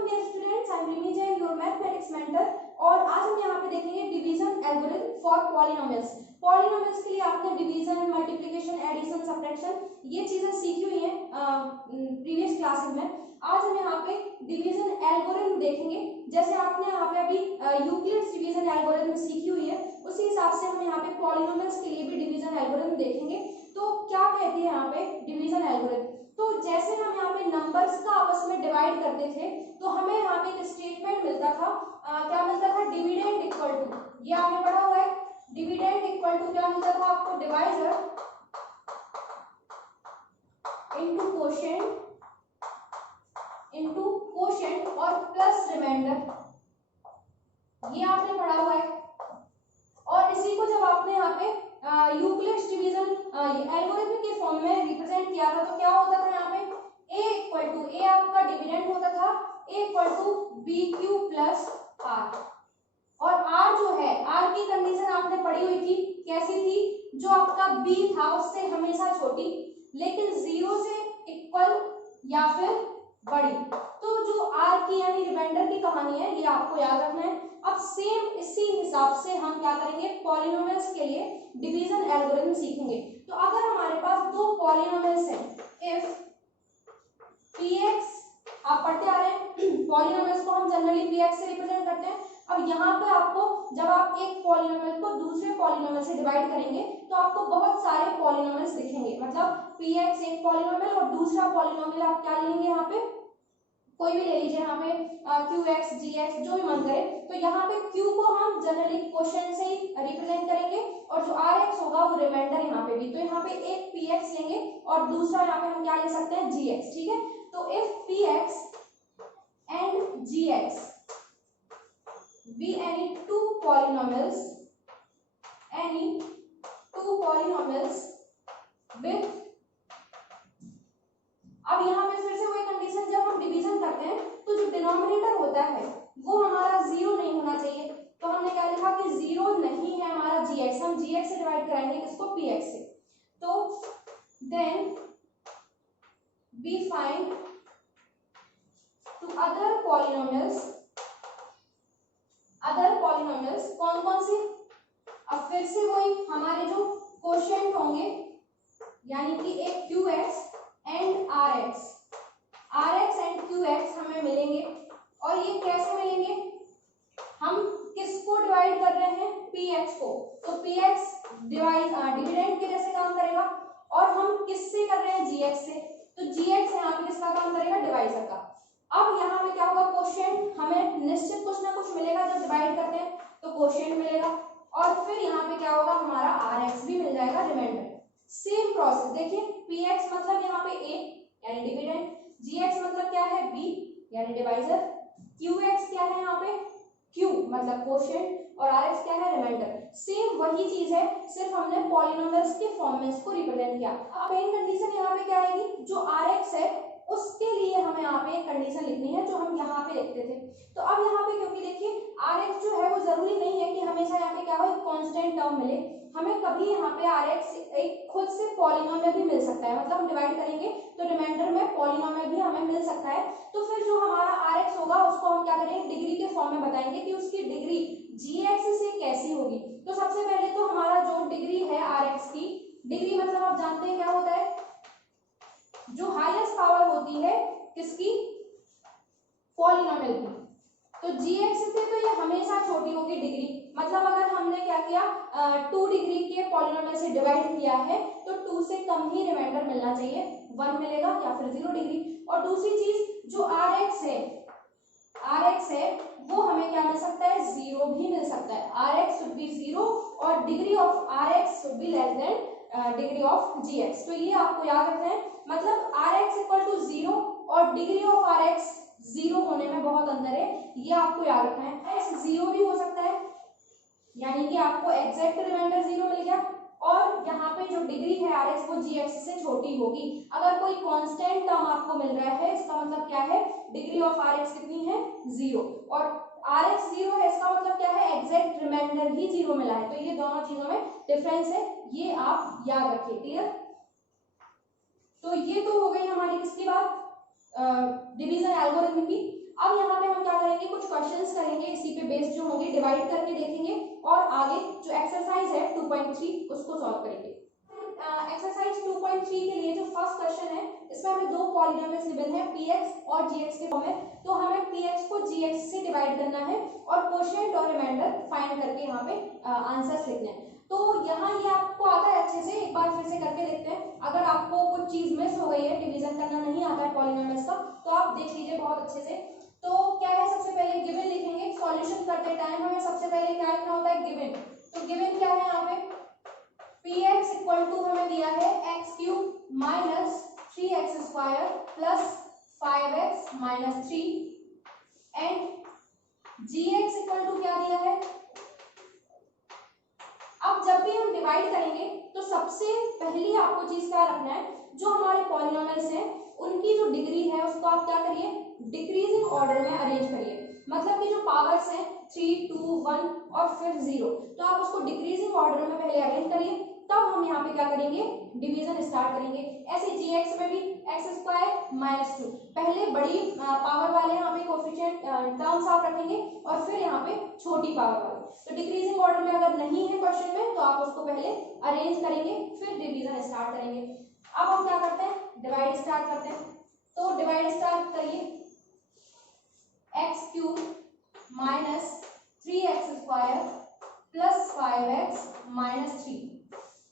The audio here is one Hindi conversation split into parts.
Welcome dear students, I am Rimi Jain, your mathematics mentor. और आज हम यहाँ पे देखेंगे division algorithm for polynomials. Polynomials के लिए आपने डिवीजन, मल्टीप्लिकेशन, एडिशन, सब्ट्रैक्शन ये चीजें सीखी हुई हैं प्रीवियस क्लासेस में। आज हम यहाँ पे डिवीजन एल्गोरिथम देखेंगे। जैसे आपने यहाँ पे अभी यूक्लिड्स डिवीजन एल्गोरिथम सीखी हुई है, उसी हिसाब से हम यहाँ पे पॉलिनोमियल्स के लिए भी डिवीजन एल्गोरिथम देखेंगे। तो क्या कहती है यहाँ पे डिवीजन एल्गोरिथम? तो जैसे हम यहाँ पे नंबर्स का आपस में डिवाइड करते थे तो हमें यहाँ पे एक स्टेटमेंट मिलता था, क्या मिलता था? डिविडेंड इक्वल टू, ये आपने पढ़ा हुआ है, डिविडेंड इक्वल टू क्या मिलता था आपको? डिवाइजर इनटू कोशेंट और प्लस रिमाइंडर, ये आपने पढ़ा हुआ है। और इसी को जब आपने यहाँ पे यूक्लिड्स डिवीजन एल्गोरिथम के फॉर्म में रिप्रेजेंट किया था तो क्या होता था यहाँ पे? a इक्वल टू, ए आपका डिविडेंड होता था, a equal to b q plus r. और r जो है, r की कंडीशन आपने पढ़ी हुई थी, कैसी थी? जो आपका b था उससे हमेशा छोटी, लेकिन 0 से इक्वल या फिर बड़ी। तो जो r की यानी रिमाइंडर की कहानी है, ये आपको याद रखना है। अब सेम इसी हिसाब से हम क्या करेंगे? पॉलिनोमियल्स के लिए डिवीजन एल्गोरिथम सीखेंगे। तो अगर हमारे पास दो पॉलिनोमियल्स हैं, इफ px, आप पढ़ते आ रहे हैं पॉलिनोमियल्स को हम जनरली px से रिप्रेजेंट करते हैं। अब यहाँ पे आपको जब आप एक पॉलिनोमियल को दूसरे पॉलिनोमियल से डिवाइड करेंगे तो आपको बहुत सारे पॉलिनोमियल्स दिखेंगे। मतलब px एक पॉलिनोमियल और दूसरा पॉलिनोमियल आप क्या लेंगे? यहाँ पे कोई भी ले लीजिए, यहाँ पे qx, gx जो भी मन करे। तो यहाँ पे q को हम जनरली क्वोशिएंट से ही रिप्रेजेंट करेंगे और जो rx होगा वो रिमाइंडर यहाँ पे भी। तो यहाँ पे एक px लेंगे और दूसरा यहाँ पे हम क्या ले सकते हैं? gx, ठीक है। तो if px and gx be any two polynomials with, अब यहाँ पे फिर से वही कंडीशन, जब हम डिवीजन करते हैं तो जो डिनोमिनेटर होता है वो हमारा 0 नहीं होना चाहिए। तो हमने क्या लिखा कि 0 नहीं है हमारा gx, हम gx से डिवाइड कराएंगे किसको? px से। तो then we find to other polynomials कौन कौन से? अब फिर से वही हमारे जो क्वोशिएंट होंगे, यानी कि एक qx and rx and qx हमें मिलेंगे। और ये कैसे मिलेंगे? हम किसको डिवाइड कर रहे हैं? px को। तो px डिविडेंड के जैसे काम करेगा और हम किससे कर रहे हैं? gx से। तो gx यहाँ पे किसका काम करेगा? डिवाइजर का। अब यहाँ पे क्या होगा? क्वोशिएंट हमें निश्चित कुछ ना कुछ मिलेगा, जब डिवाइड करते हैं तो क्वोशिएंट मिलेगा और फिर यहाँ पे क्या होगा? हमारा rx भी मिल जाएगा, रिमाइंडर। सेम प्रोसेस देखिए, px मतलब यहाँ पे a यानी डिविडेंड, gx मतलब क्या है? b यानी डिवाइजर, qx क्या है यहाँ पे? q मतलब क्वोशिएंट और rx क्या है? रिमाइंडर। सेम वही चीज है, सिर्फ हमने पॉलिनोमियल्स के फॉर्म में इसको रिप्रेजेंट किया। अब मेन कंडीशन यहाँ पे क्या आएगी? जो rx है उसके लिए हमें यहाँ पे एक कंडीशन लिखनी है जो हम यहाँ पे लिखते थे। तो अब यहाँ पे क्योंकि देखिए rx जो है वो जरूरी नहीं है कि हमेशा यहाँ पे क्या हो? एक कांस्टेंट टर्म मिले, हमें कभी यहाँ पे rx एक खुद से पॉलिनोमियल भी मिल सकता है। मतलब हम डिवाइड करेंगे तो रिमाइंडर में पॉलिनोमियल भी हमें मिल सकता है। तो फिर जो हमारा rx होगा उसको हम क्या करेंगे? डिग्री के फॉर्म में बताएंगे कि उसकी डिग्री gx से कैसी होगी। तो सबसे पहले तो हमारा जो डिग्री है rx की, डिग्री मतलब आप जानते हैं क्या होता है? जो हाईएस्ट पावर होती है किसकी? पॉलिनोमियल की। तो gx से तो ये हमेशा छोटी होगी डिग्री। मतलब अगर हमने क्या किया, 2 डिग्री के पॉलिनोमियल से डिवाइड किया है तो 2 से कम ही रिमाइंडर मिलना चाहिए, 1 मिलेगा या फिर 0 डिग्री। और दूसरी चीज जो rx है वो हमें क्या मिल सकता है? 0 भी मिल सकता है। rx should be 0 और degree of rx should be less than degree of gx। तो ये आपको याद रखना है। मतलब rx इक्वल टू 0 और डिग्री ऑफ rx 0 होने में बहुत अंतर है, ये आपको याद रखना है। x 0 भी हो सकता है, यानी कि आपको एग्जैक्ट रिमाइंडर 0 मिल गया और यहाँ पे जो डिग्री है rx वो gx से छोटी होगी। अगर कोई कांस्टेंट टर्म आपको मिल रहा है इसका मतलब क्या है? डिग्री ऑफ rx कितनी है? 0। और rx 0 है इसका मतलब क्या है? एग्जैक्ट रिमाइंडर ही 0 मिला है। तो ये दोनों चीजों में डिफरेंस है, ये आप याद रखिए। क्लियर? तो ये तो हो गई हमारी किसकी बात? डिवीजन एल्गोरिथम की। अब यहाँ पे हम क्या करेंगे, कुछ क्वेश्चंस करेंगे इसी पे बेस्ड जो होंगे, डिवाइड करके देखेंगे और आगे जो एक्सरसाइज है 2.3 उसको सॉल्व करेंगे। एक्सरसाइज 2.3 के लिए जो फर्स्ट क्वेश्चन है इसमें हमें दो पॉलिनोमियल्स गिवन है px और gx के फॉर्म में, तो हमें px को gx से डिवाइड करना है और क्वोशिएंट और रिमाइंडर फाइंड करके यहाँ पे आंसर्स लिखने हैं। तो यहाँ ये आपको आता है अच्छे से, एक बार फिर से करके देखते हैं। अगर आपको कुछ चीज मिस हो गई है, डिवीजन करना नहीं आता है पॉलिनोमियल्स का, तो आप देख लीजिए बहुत अच्छे से। तो क्या है, सबसे पहले गिवन लिखेंगे, सॉल्यूशन करते टाइम हमें सबसे पहले क्या लिखना होता है, गिवन। तो गिवन क्या है यहाँ पे, px इक्वल टू हमें दिया है x cube minus 3x square plus 5x minus 3 and gx equal to क्या दिया है। अब जब भी हम डिवाइड करेंगे तो सबसे पहली आपको चीज क्या रखना है, जो हमारे पॉलिनोमियल्स हैं उनकी जो डिग्री है उसको आप क्या करिए, डिक्रीजिंग ऑर्डर में अरेंज करिए। मतलब कि जो पावर्स हैं 3, 2, 1 और फिर 0, तो आप उसको डिक्रीजिंग ऑर्डर में पहले अरेंज करिए, तब हम यहाँ पे क्या करेंगे, डिवीजन स्टार्ट करेंगे। ऐसे gx में भी x स्क्वायर माइनस 2, पहले बड़ी पावर वाले यहाँ पे कोफिशिएंट टर्म्स आप रखेंगे और फिर यहाँ पे छोटी पावर वाले। तो डिक्रीजिंग ऑर्डर में अगर नहीं है क्वेश्चन में तो आप उसको पहले अरेंज करेंगे फिर डिवीजन स्टार्ट करेंगे। अब हम क्या करते हैं, डिवाइड स्टार्ट करते हैं। तो डिवाइड स्टार्ट करिए, x cube minus 3x square plus 5x minus 3।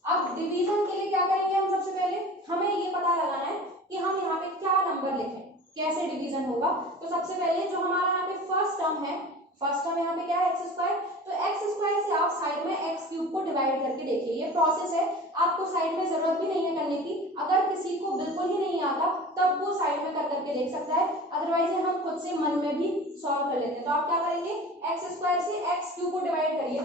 अब डिवीजन के लिए क्या करेंगे, हम सबसे पहले हमें ये पता लगाना है कि हम यहाँ पे क्या नंबर लिखें, कैसे डिवीजन होगा। तो सबसे पहले जो हमारा यहाँ पे फर्स्ट टर्म है, फर्स्ट टर्म यहाँ पे क्या है, x स्क्वायर। तो x स्क्वायर से आप साइड में x क्यूब को डिवाइड करके देखिए, ये प्रोसेस है, आपको साइड में जरूरत भी नहीं है करने की। अगर किसी को बिल्कुल ही नहीं आता तब वो साइड में कर करके देख सकता है, अदरवाइज हम खुद से मन में भी सॉल्व कर लेते हैं। तो आप क्या करेंगे, x स्क्वायर से x क्यूब को डिवाइड करिए।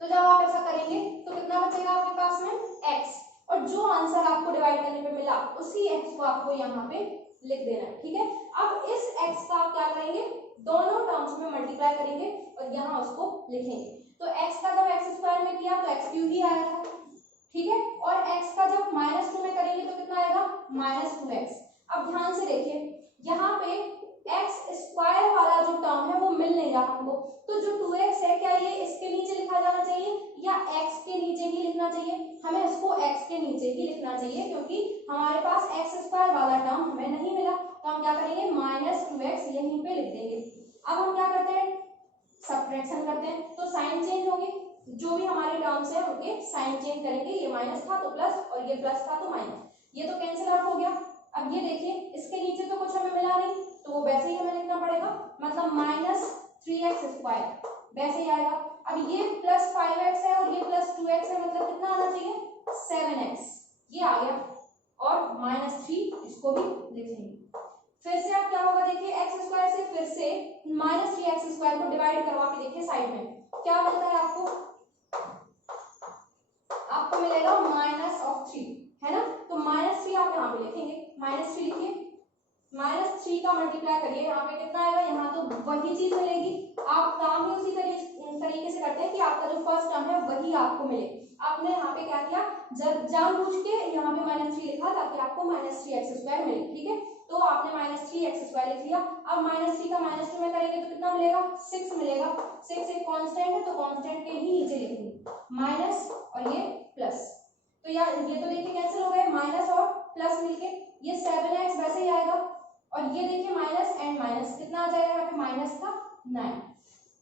तो जब आप ऐसा करेंगे तो कितना बचेगा आपके पास में, x, और जो आंसर आपको डिवाइड करने पे मिला उसी x को आपको यहाँ पे लिख देना है, ठीक है। अब इस x का आप क्या करेंगे, दोनों टर्म्स में मल्टीप्लाई करेंगे और यहाँ उसको लिखेंगे। तो x का जब x स्क्वायर में किया तो x क्यूब ही आया था, ठीक है, और x का जब -2 में करेंगे तो कितना आएगा, -2x। अब ध्यान से देखिए, यहाँ पे x स्क्वायर वाला जो टर्म है वो मिल नहीं रहा हमको, तो जो 2x है क्या ये इसके नीचे लिखा जाना चाहिए या x के नीचे ही लिखना चाहिए, हमें इसको x के नीचे ही लिखना चाहिए, क्योंकि हमारे पास x स्क्वायर वाला टर्म हमें नहीं मिला। तो हम क्या करेंगे, -2x यहीं पे लिख देंगे। अब हम क्या करते हैं, सब्ट्रैक्शन करते हैं, तो साइन चेंज होंगे, जो भी हमारे टर्म्स है उनके साइन चेंज करेंगे। ये माइनस था तो प्लस और ये प्लस था तो माइनस, ये तो कैंसिल आउट हो गया। अब ये देखिए, इसके नीचे तो कुछ हमें मिला नहीं, तो वो वैसे ही हमें लिखना पड़ेगा, मतलब -3x स्क्वायर वैसे ही आएगा। अब ये +5x है और ये +2x है, मतलब कितना आना चाहिए, 7x, ये आ गया, और -3 इसको भी लिखेंगे। फिर से अब क्या होगा, देखिए x स्क्वायर से फिर से -3x स्क्वायर को डिवाइड करवा के देखिए, साइड में क्या मिलता है आपको, आपको मिलेगा -3, है ना। तो -3 आप यहाँ पे लिखेंगे, -3 लिखिए, -3 का मल्टीप्लाई करिए, यहाँ पे कितना आएगा, यहाँ तो वही चीज मिलेगी। आप काम ही उसी तरीके से करते हैं कि आपका जो फर्स्ट टर्म है वही आपको मिले। आपने यहाँ पे क्या किया, जब जानबूझ के यहाँ पे -3 लिखा ताकि आपको -3x स्क्वायर मिले, ठीक है। तो आपने -3x स्क्वायर लिख लिया। अब -3 का -2 में करेंगे तो कितना मिलेगा, 6 मिलेगा। 6 एक कांस्टेंट है तो कांस्टेंट के ही नीचे लिखेंगे माइनस और ये प्लस, तो यार ये तो देखिए कैंसिल हो गए, माइनस और प्लस मिलके ये 7x वैसे ही आएगा, और ये देखिए माइनस एंड माइनस कितना आ जाएगा, यहाँ पे माइनस का 9।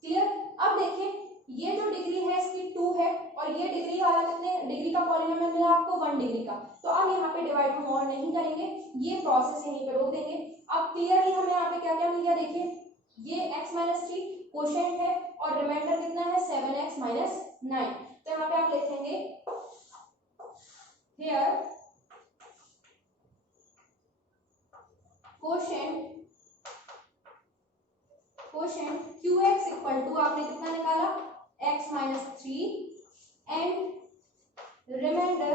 क्लियर। अब देखिए ये जो डिग्री है इसकी 2 है और ये डिग्री वाला कितने डिग्री का पॉलिनोमियल मिला आपको, 1 डिग्री का। तो अब यहाँ पे डिवाइड हम और नहीं करेंगे, ये प्रोसेस यहीं पे रोक देंगे। अब क्लियरली हमें यहाँ पे क्या क्या मिल गया, देखिए ये x-3 कोशेंट है और रिमाइंडर कितना है, 7x - 9। तो यहाँ पे आप लिखेंगे here quotient qx equal to, आपने कितना निकाला, x-3 and remainder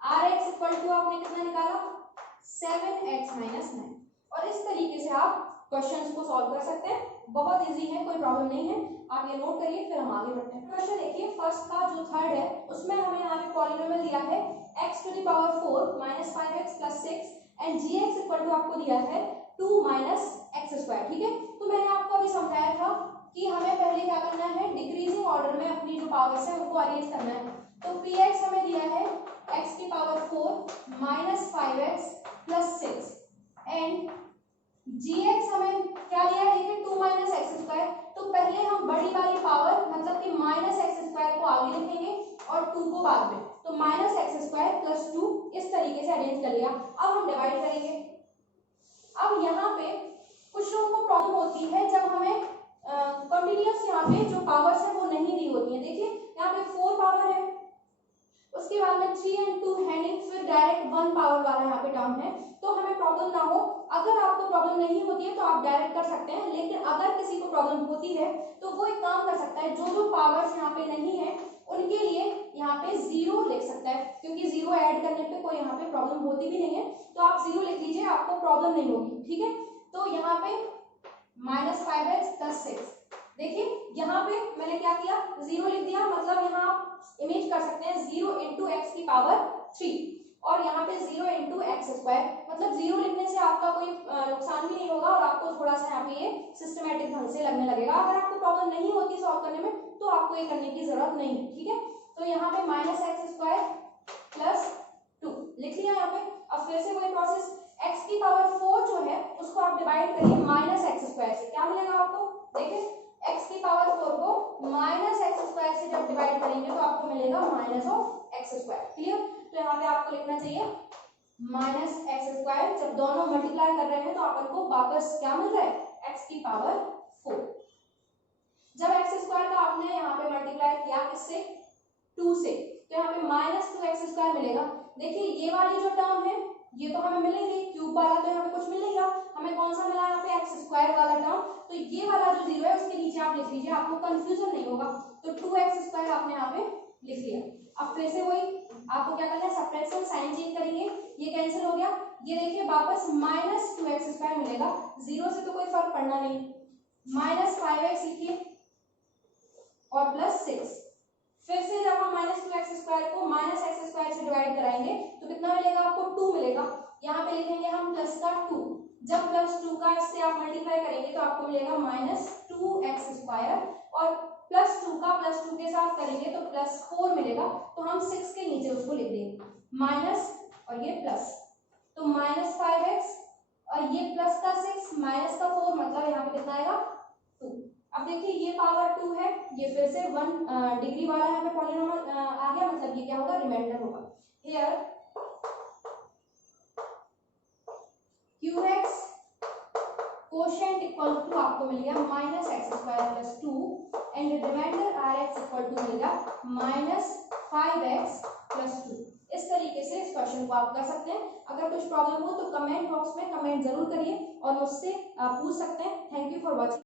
rx equal to आपने कितना निकाला, 7x - 9। और इस तरीके से आप क्वेश्चंस को सॉल्व कर सकते हैं, बहुत इजी है, कोई प्रॉब्लम नहीं है। आप ये नोट करिए, फिर हम आगे बढ़ते हैं। क्वेश्चन देखिए, फर्स्ट का जो थर्ड है उसमें हमें यहाँ पे पॉलिनोमियल दिया है x⁴ - 5x + 6 and gx equal to जो आपको दिया है 2 माइनस एक्स स्क्वायर, ठीक है। तो मैंने आपको अभी समझाया था कि हमें पहले क्या करना है, डिक्रीजिंग ऑर्डर में अपनी जो पावर्स है उनको अरेंज करना है। तो पी एक्स हमें दिया है x की power 4 minus 5x plus 6 and g x हमें क्या दिया है, देखिए 2 माइनस एक्स स्क्वायर। तो पहले हम बड़ी वाली पावर मतलब कि माइनस एक्स स्क्वायर को आगे लिखेंगे और 2 को बाद में, तो माइनस एक्स स्क्वायर प्लस 2 इस तरीके से अरेंज कर लिया। अब हम डिवाइड करेंगे। अब यहाँ पे कुछ लोगों को प्रॉब्लम होती है जब हमें कंटिन्यूअस यहाँ पे जो पावर्स है वो नहीं दी होती है। देखिए यहाँ पे 4 पावर है, उसके बाद में 3 and 2 हैंडिंग, फिर डायरेक्ट 1 पावर वाला यहाँ पे टर्म है। तो हमें प्रॉब्लम ना हो, अगर आपको प्रॉब्लम नहीं होती है तो आप डायरेक्ट कर सकते हैं, लेकिन अगर किसी को प्रॉब्लम होती है तो वो एक काम कर सकता है, जो जो पावर्स यहाँ पे नहीं है उनके लिए यहाँ पे 0 लिख सकता है, क्योंकि 0 ऐड करने पे कोई यहाँ पे प्रॉब्लम होती भी नहीं है। तो आप 0 लिख लीजिए, आपको प्रॉब्लम नहीं होगी, ठीक है। तो यहाँ पे माइनस 5x प्लस 6, देखिए यहाँ पे मैंने क्या किया, 0 लिख दिया, मतलब यहाँ आप इमेज कर सकते हैं 0 इंटू एक्स की पावर 3 और यहाँ पे 0 इंटू एक्स स्क्वायर, मतलब 0 लिखने से आपका कोई नुकसान भी नहीं होगा और आपको थोड़ा सा यहाँ पे ये सिस्टमेटिक ढंग से लगने लगेगा। अगर आपको प्रॉब्लम नहीं होती सॉल्व करने में तो आपको ये करने की जरूरत नहीं, ठीक है। तो यहाँ पे माइनस एक्स स्क्वायर प्लस 2 लिख लिया यहाँ पे। अब फिर से वही प्रोसेस, x की पावर 4 जो है उसको आप डिवाइड करिए माइनस एक्स स्क्वायर से, क्या मिलेगा आपको, देखिए x की पावर 4 को माइनस एक्स स्क्वायर से जब डिवाइड करेंगे तो आपको मिलेगा minus of x square, clear. तो यहाँ पे आपको लिखना चाहिए माइनस एक्स स्क्वायर, जब दोनों मल्टीप्लाई कर रहे हैं तो अपन को वापस क्या मिल रहा है, x की पावर 4। जब एक्स स्क्वायर का आपने यहाँ पे मल्टीप्लाई किया किससे, 2 से, तो यहाँ पे माइनस 2x स्क्वायर मिलेगा। देखिए ये वाली जो टर्म है ये तो हमें मिलेगी, क्यूब वाला तो यहाँ पे कुछ मिल नहीं रहा, हमें कौन सा मिला यहाँ पे, एक्स स्क्वायर वाला टर्म। तो ये वाला जो 0 है उसके नीचे आप लिख लीजिए, आपको कंफ्यूजन नहीं होगा। तो 2x स्क्वायर आपने यहाँ पे लिख लिया। अब फिर से वही आपको क्या करना है, सब्ट्रैक्शन साइन चेंज करेंगे, ये कैंसिल हो गया, ये देखिए वापस माइनस 2x स्क्वायर मिलेगा, 0 से तो कोई फर्क पड़ना नहीं, माइनस 5x लिखिए और प्लस 6। फिर से जब हम माइनस 2x स्क्वायर को माइनस एक्स स्क्वायर से डिवाइड कराएंगे तो कितना मिलेगा आपको, 2 मिलेगा। यहाँ पे लिखेंगे हम प्लस का 2, जब प्लस 2 का इससे आप मल्टीप्लाई करेंगे तो आपको मिलेगा माइनस 2x स्क्वायर और प्लस 2 का प्लस 2 के साथ करेंगे तो प्लस 4 मिलेगा। तो हम 6 के नीचे उसको लिख देंगे माइनस और ये प्लस, तो माइनस 5x और ये प्लस का 6 माइनस का 4, मतलब यहाँ पे कितना आएगा 2। अब देखिए ये पावर 2 है, ये फिर से 1 डिग्री वाला यहाँ पे पॉलिनोमियल आ गया, मतलब ये क्या होगा, रिमाइंडर होगा। Here qx quotient equal to आपको मिल गया minus x square plus 2 and remainder rx equal to मिलेगा माइनस 5x प्लस 2। इस तरीके से इस क्वेश्चन को आप कर सकते हैं। अगर कुछ प्रॉब्लम हो तो कमेंट बॉक्स में कमेंट जरूर करिए और मुझसे पूछ सकते हैं। Thank you for watching.